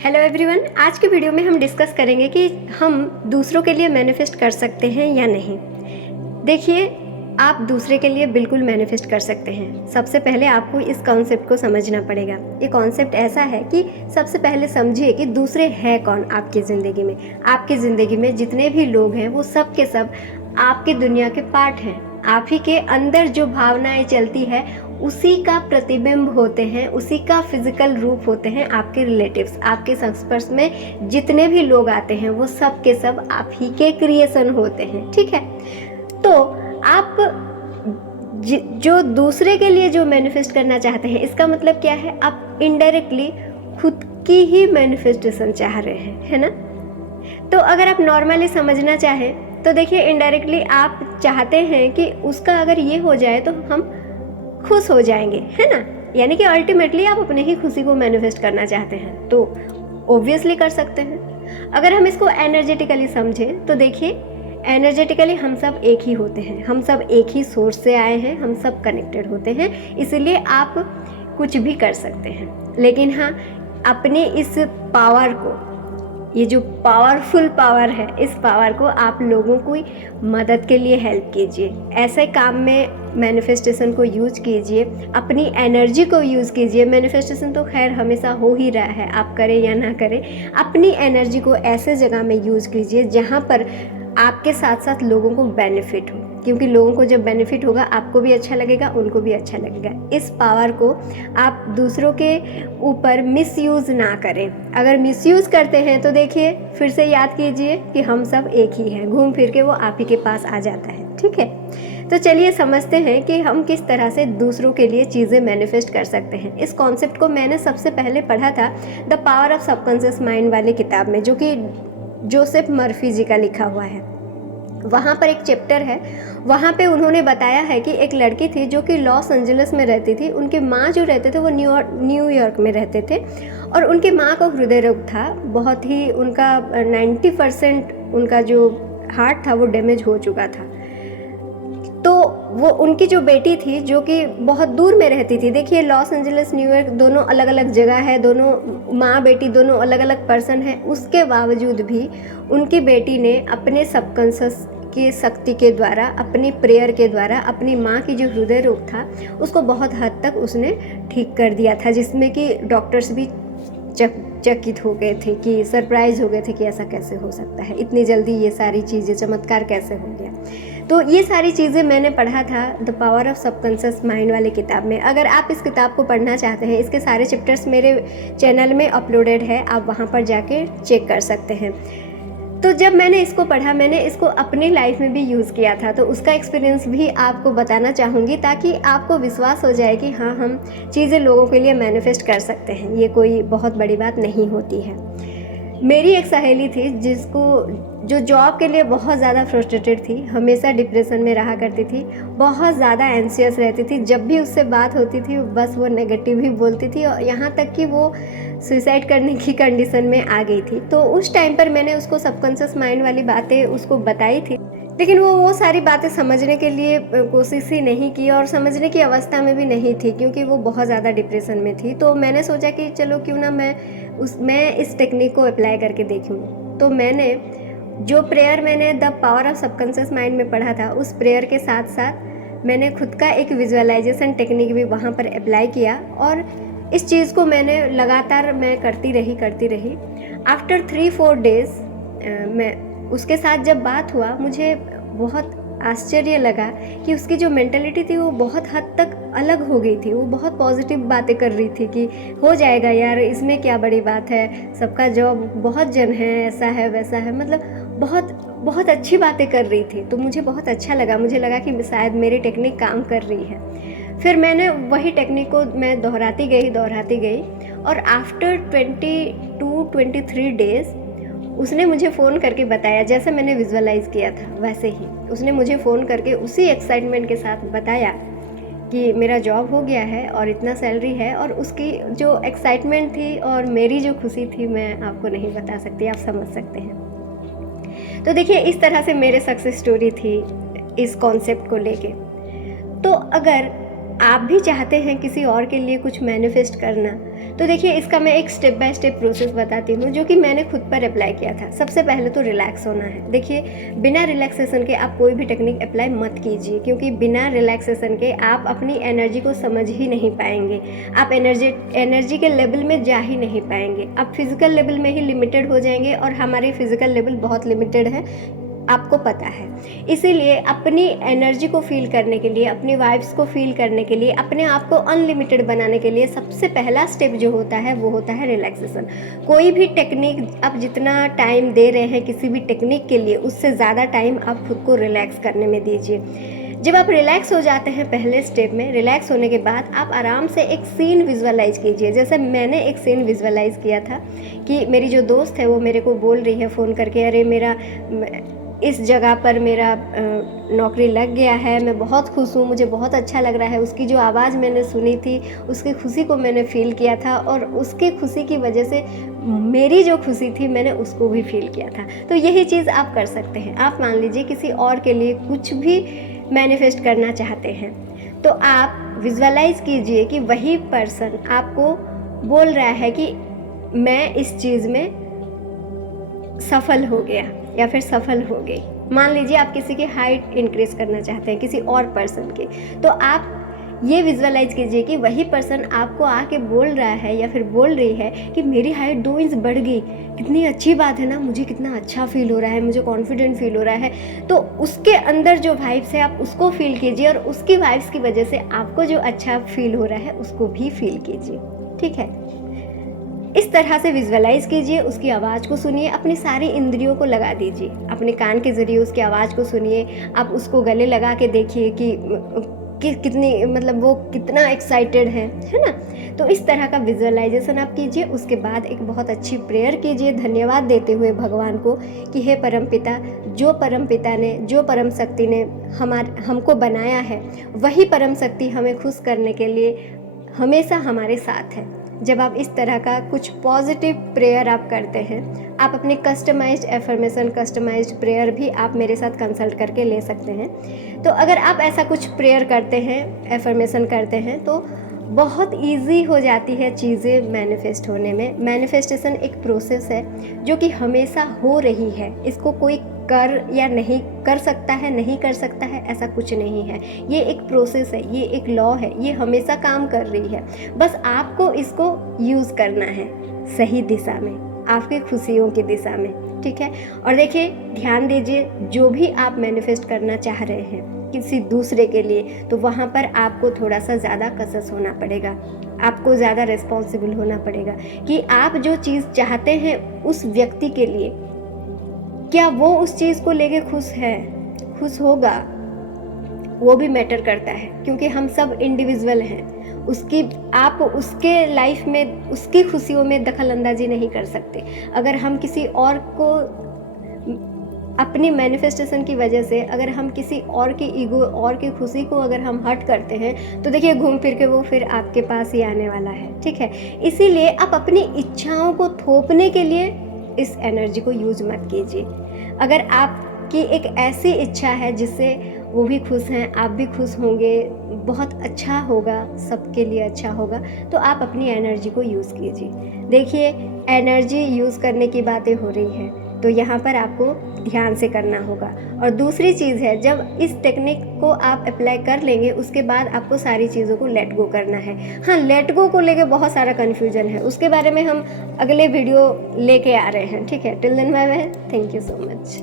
Hello everyone, आज के video में हम डिस्कस करेंगे कि हम दूसरों के लिए मैनिफेस्ट कर सकते हैं या नहीं। देखिए, आप दूसरे के लिए बिल्कुल मैनिफेस्ट कर सकते हैं। सबसे पहले आपको इस कॉन्सेप्ट को समझना पड़ेगा। ये कॉन्सेप्ट ऐसा है कि सबसे पहले समझिए कि दूसरे हैं कौन आपकी ज़िंदगी में। आपकी ज़िंदगी में जितने भी लोग हैं वो सब के सब आपकी दुनिया के पार्ट हैं। आप ही के अंदर जो भावनाएं चलती है उसी का प्रतिबिंब होते हैं, उसी का फिजिकल रूप होते हैं आपके रिलेटिव्स। आपके संस्पर्श में जितने भी लोग आते हैं वो सब के सब आप ही के क्रिएशन होते हैं, ठीक है। तो आप जो दूसरे के लिए जो मैनिफेस्ट करना चाहते हैं, इसका मतलब क्या है? आप इनडायरेक्टली खुद की ही मैनिफेस्टेशन चाह रहे हैं, है ना। तो अगर आप नॉर्मली समझना चाहें तो देखिए, इनडायरेक्टली आप चाहते हैं कि उसका अगर ये हो जाए तो हम खुश हो जाएंगे, है ना। यानी कि अल्टीमेटली आप अपने ही खुशी को मैनिफेस्ट करना चाहते हैं, तो ऑब्वियसली कर सकते हैं। अगर हम इसको एनर्जेटिकली समझें तो देखिए, एनर्जेटिकली हम सब एक ही होते हैं, हम सब एक ही सोर्स से आए हैं, हम सब कनेक्टेड होते हैं, इसलिए आप कुछ भी कर सकते हैं। लेकिन हाँ, अपने इस पावर को, ये जो पावरफुल पावर है, इस पावर को आप लोगों को मदद के लिए हेल्प कीजिए। ऐसे काम में मैनिफेस्टेशन को यूज़ कीजिए, अपनी एनर्जी को यूज़ कीजिए। मैनिफेस्टेशन तो खैर हमेशा हो ही रहा है, आप करें या ना करें। अपनी एनर्जी को ऐसे जगह में यूज़ कीजिए जहाँ पर आपके साथ साथ लोगों को बेनिफिट हो, क्योंकि लोगों को जब बेनिफिट होगा आपको भी अच्छा लगेगा, उनको भी अच्छा लगेगा। इस पावर को आप दूसरों के ऊपर मिसयूज़ ना करें। अगर मिसयूज़ करते हैं तो देखिए, फिर से याद कीजिए कि हम सब एक ही हैं, घूम फिर के वो आप ही के पास आ जाता है, ठीक है। तो चलिए समझते हैं कि हम किस तरह से दूसरों के लिए चीज़ें मैनिफेस्ट कर सकते हैं। इस कॉन्सेप्ट को मैंने सबसे पहले पढ़ा था the power of subconscious mind वाली किताब में, जो कि जोसेफ मर्फी जी का लिखा हुआ है। वहाँ पर एक चैप्टर है, वहाँ पे उन्होंने बताया है कि एक लड़की थी जो कि लॉस एंजलिस में रहती थी। उनके माँ जो रहते थे वो न्यूयॉर्क में रहते थे, और उनकी माँ को हृदय रोग था। बहुत ही उनका 90% उनका जो हार्ट था वो डैमेज हो चुका था। तो वो उनकी जो बेटी थी जो कि बहुत दूर में रहती थी, देखिए लॉस एंजलिस न्यूयॉर्क दोनों अलग अलग जगह है, दोनों माँ बेटी दोनों अलग अलग पर्सन है। उसके बावजूद भी उनकी बेटी ने अपने सबकॉन्शियस की शक्ति के द्वारा, अपनी प्रेयर के द्वारा, अपनी माँ की जो हृदय रोग था उसको बहुत हद तक उसने ठीक कर दिया था, जिसमें कि डॉक्टर्स भी चकित हो गए थे, कि सरप्राइज हो गए थे कि ऐसा कैसे हो सकता है, इतनी जल्दी ये सारी चीज़ें, चमत्कार कैसे हो गया। तो ये सारी चीज़ें मैंने पढ़ा था the power of subconscious mind वाली किताब में। अगर आप इस किताब को पढ़ना चाहते हैं, इसके सारे चैप्टर्स मेरे चैनल में अपलोडेड है, आप वहाँ पर जाके चेक कर सकते हैं। तो जब मैंने इसको पढ़ा, मैंने इसको अपनी लाइफ में भी यूज़ किया था, तो उसका एक्सपीरियंस भी आपको बताना चाहूँगी, ताकि आपको विश्वास हो जाए कि हाँ, हम चीज़ें लोगों के लिए मैनिफेस्ट कर सकते हैं। ये कोई बहुत बड़ी बात नहीं होती है। मेरी एक सहेली थी जो जॉब के लिए बहुत ज़्यादा फ्रस्ट्रेटेड थी, हमेशा डिप्रेशन में रहा करती थी, बहुत ज़्यादा एंशियस रहती थी। जब भी उससे बात होती थी बस वो नेगेटिव ही बोलती थी, और यहाँ तक कि वो सुसाइड करने की कंडीशन में आ गई थी। तो उस टाइम पर मैंने उसको सबकॉन्शियस माइंड वाली बातें उसको बताई थी, लेकिन वो सारी बातें समझने के लिए कोशिश ही नहीं की, और समझने की अवस्था में भी नहीं थी, क्योंकि वो बहुत ज़्यादा डिप्रेशन में थी। तो मैंने सोचा कि चलो क्यों ना मैं इस टेक्निक को अप्लाई करके देखूँ। तो मैंने जो प्रेयर मैंने the power of subconscious mind में पढ़ा था, उस प्रेयर के साथ साथ मैंने खुद का एक विजुअलाइजेशन टेक्निक भी वहाँ पर अप्लाई किया, और इस चीज़ को मैंने लगातार मैं करती रही। आफ्टर 3-4 डेज़ मैं उसके साथ जब बात हुआ, मुझे बहुत आश्चर्य लगा कि उसकी जो मेंटालिटी थी वो बहुत हद तक अलग हो गई थी। वो बहुत पॉजिटिव बातें कर रही थी कि हो जाएगा यार, इसमें क्या बड़ी बात है, सबका जॉब, बहुत जन है, ऐसा है वैसा है, मतलब बहुत अच्छी बातें कर रही थी। तो मुझे बहुत अच्छा लगा, मुझे लगा कि शायद मेरी टेक्निक काम कर रही है। फिर मैंने वही टेक्निक को मैं दोहराती गई, और आफ्टर 22-23 डेज़ उसने मुझे फ़ोन करके बताया, जैसे मैंने विजुअलाइज़ किया था वैसे ही उसने मुझे फ़ोन करके उसी एक्साइटमेंट के साथ बताया कि मेरा जॉब हो गया है और इतना सैलरी है। और उसकी जो एक्साइटमेंट थी और मेरी जो खुशी थी, मैं आपको नहीं बता सकती, आप समझ सकते हैं। तो देखिए, इस तरह से मेरे सक्सेस स्टोरी थी इस कॉन्सेप्ट को लेके। तो अगर आप भी चाहते हैं किसी और के लिए कुछ मैनिफेस्ट करना, तो देखिए इसका मैं एक स्टेप बाय स्टेप प्रोसेस बताती हूँ जो कि मैंने खुद पर अप्लाई किया था। सबसे पहले तो रिलैक्स होना है। देखिए बिना रिलैक्सेशन के आप कोई भी टेक्निक अप्लाई मत कीजिए, क्योंकि बिना रिलैक्सेशन के आप अपनी एनर्जी को समझ ही नहीं पाएंगे, आप एनर्जी के लेवल में जा ही नहीं पाएंगे, आप फिजिकल लेवल में ही लिमिटेड हो जाएंगे, और हमारी फिजिकल लेवल बहुत लिमिटेड है, आपको पता है। इसीलिए अपनी एनर्जी को फील करने के लिए, अपनी वाइब्स को फील करने के लिए, अपने आप को अनलिमिटेड बनाने के लिए सबसे पहला स्टेप जो होता है वो होता है रिलैक्सेशन। कोई भी टेक्निक आप जितना टाइम दे रहे हैं किसी भी टेक्निक के लिए, उससे ज़्यादा टाइम आप खुद को रिलैक्स करने में दीजिए। जब आप रिलैक्स हो जाते हैं पहले स्टेप में, रिलैक्स होने के बाद आप आराम से एक सीन विजुअलाइज कीजिए। जैसे मैंने एक सीन विजुअलाइज किया था कि मेरी जो दोस्त है वो मेरे को बोल रही है फ़ोन करके, अरे मेरा इस जगह पर मेरा नौकरी लग गया है, मैं बहुत खुश हूँ, मुझे बहुत अच्छा लग रहा है। उसकी जो आवाज़ मैंने सुनी थी, उसकी खुशी को मैंने फ़ील किया था, और उसकी खुशी की वजह से मेरी जो खुशी थी मैंने उसको भी फील किया था। तो यही चीज़ आप कर सकते हैं। आप मान लीजिए किसी और के लिए कुछ भी मैनिफेस्ट करना चाहते हैं, तो आप विजुअलाइज कीजिए कि वही पर्सन आपको बोल रहा है कि मैं इस चीज़ में सफल हो गया या फिर सफल हो गई। मान लीजिए आप किसी की हाइट इंक्रीज करना चाहते हैं, किसी और पर्सन की, तो आप ये विजुअलाइज कीजिए कि वही पर्सन आपको आके बोल रहा है या फिर बोल रही है कि मेरी हाइट 2 इंच बढ़ गई, कितनी अच्छी बात है ना, मुझे कितना अच्छा फील हो रहा है, मुझे कॉन्फिडेंट फील हो रहा है। तो उसके अंदर जो वाइब्स है आप उसको फील कीजिए, और उसकी वाइब्स की वजह से आपको जो अच्छा फील हो रहा है उसको भी फील कीजिए। ठीक है, इस तरह से विजुअलाइज कीजिए, उसकी आवाज़ को सुनिए, अपनी सारी इंद्रियों को लगा दीजिए, अपने कान के ज़रिए उसकी आवाज़ को सुनिए, आप उसको गले लगा के देखिए कि कितनी, मतलब वो कितना एक्साइटेड है ना। तो इस तरह का विजुअलाइजेशन आप कीजिए। उसके बाद एक बहुत अच्छी प्रेयर कीजिए, धन्यवाद देते हुए भगवान को कि हे परमपिता, जो परमपिता ने, जो परम शक्ति ने हमको बनाया है, वही परम शक्ति हमें खुश करने के लिए हमेशा हमारे साथ है। जब आप इस तरह का कुछ पॉजिटिव प्रेयर आप करते हैं, आप अपने कस्टमाइज्ड एफर्मेशन, कस्टमाइज्ड प्रेयर भी आप मेरे साथ कंसल्ट करके ले सकते हैं। तो अगर आप ऐसा कुछ प्रेयर करते हैं, एफर्मेशन करते हैं, तो बहुत इजी हो जाती है चीज़ें मैनिफेस्ट होने में। मैनिफेस्टेशन एक प्रोसेस है जो कि हमेशा हो रही है, इसको कोई कर या नहीं कर सकता है, नहीं कर सकता है, ऐसा कुछ नहीं है। ये एक प्रोसेस है, ये एक लॉ है, ये हमेशा काम कर रही है। बस आपको इसको यूज़ करना है सही दिशा में, आपकी खुशियों की दिशा में। ठीक है, और देखिए ध्यान दीजिए, जो भी आप मैनिफेस्ट करना चाह रहे हैं किसी दूसरे के लिए, तो वहाँ पर आपको थोड़ा सा ज़्यादा कसस होना पड़ेगा, आपको ज़्यादा रिस्पॉन्सिबल होना पड़ेगा कि आप जो चीज़ चाहते हैं उस व्यक्ति के लिए, क्या वो उस चीज़ को लेके खुश है, खुश होगा, वो भी मैटर करता है। क्योंकि हम सब इंडिविजुअल हैं, आप उसके लाइफ में, उसकी खुशियों में दखल अंदाजी नहीं कर सकते। अगर हम किसी और को अपनी मैनिफेस्टेशन की वजह से, अगर हम किसी और की ईगो और की खुशी को अगर हम हर्ट करते हैं, तो देखिए घूम फिर के वो फिर आपके पास ही आने वाला है। ठीक है, इसीलिए आप अपनी इच्छाओं को थोपने के लिए इस एनर्जी को यूज मत कीजिए। अगर आपकी एक ऐसी इच्छा है जिससे वो भी खुश हैं, आप भी खुश होंगे, बहुत अच्छा होगा, सबके लिए अच्छा होगा, तो आप अपनी एनर्जी को यूज़ कीजिए। देखिए एनर्जी यूज़ करने की बातें हो रही हैं, तो यहाँ पर आपको ध्यान से करना होगा। और दूसरी चीज़ है, जब इस टेक्निक को आप अप्लाई कर लेंगे, उसके बाद आपको सारी चीज़ों को लेट गो करना है। हाँ, लेट गो को लेके बहुत सारा कन्फ्यूजन है, उसके बारे में हम अगले वीडियो लेके आ रहे हैं। ठीक है, till then bye bye, thank you so much.